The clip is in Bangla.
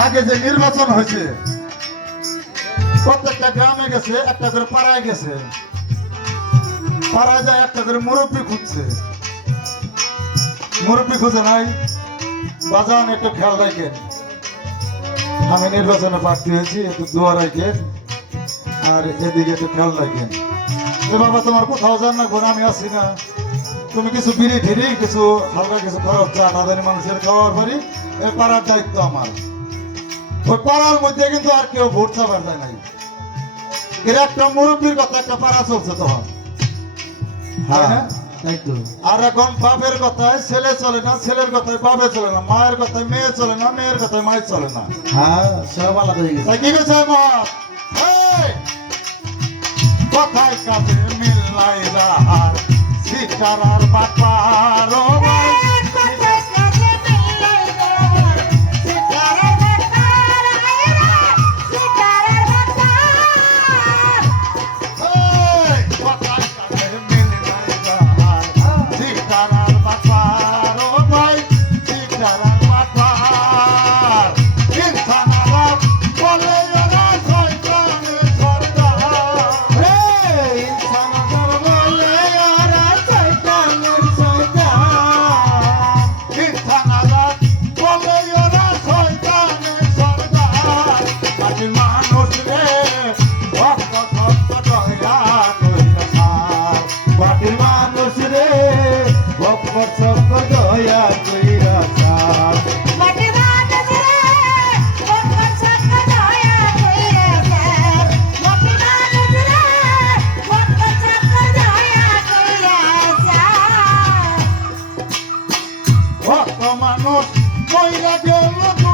আগে যে নির্বাচন হয়েছে, প্রত্যেকটা গ্রামে গেছে, একটা করে পাড়ায় গেছে। পাড়ায় যায় একটা করে মুরব্বী খুঁজছে। মুরব্বী খুঁজে নাই। বাজান, একটু খেয়াল রাখেন। আমি নির্বাচনে প্রার্থী হয়েছি, একটু দোয়া রাখেন। আর এদিকে একটু খেয়াল রাখেন। যে বাবা তোমার কোথাও যান না, ঘরে আমি আসি না। তুমি কিছু বিড়ি ঠিড়ি কিছু হালকা কিছু খরচ চা নাদানি মানুষের খাওয়ার পারি এ পাড়ার দায়িত্ব আমার। ওই পাড়ার মধ্যে কিন্তু আর কেউ ভোট চাবার যায় নাই। এর একটা মুরব্বীর কথা একটা পাড়া চলছে তখন। তাই তো। আর এখন বাপের কথায় ছেলে চলে না ছেলের কথায় বাপে চলে না মায়ের কথায় মেয়ে চলে না মেয়ের কথায় মায়ের চলে না। হ্যাঁ সব আলাদা হয়ে গেছে। কি গেছে এই! কথায় কাজে মিল নাই রাহার শিকার আর বাপার ভক্ত ভক্ত দয়া কইরা মানুষ গেল